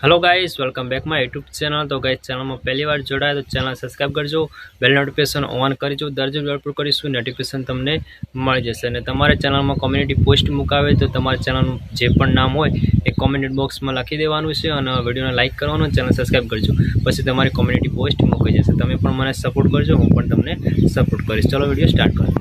Hello guys, welcome back my YouTube channel. तो guys channel में पहली बार जोड़ाया तो चैनल सब्सक्राइब करजो, बेल नोटिफिकेशन ऑन करजो। दररोज अपलोड करीशुं नोटिफिकेशन तमने मळी जशे। अने तमारे चैनल में कम्युनिटी पोस्ट मुकावे तो तमारे चैनल जे पण नाम होय ए कमेंट बॉक्स में लखी देवानुं छे अने विडियोने लाइक करवानुं, चैनल सब्सक्राइब करजो। पछी तमारी कम्युनिटी पोस्ट मुकाई जशे। तमे पण मने सपोर्ट करजो, हुं पण तमने सपोर्ट करीश। चलो विडियो स्टार्ट करो।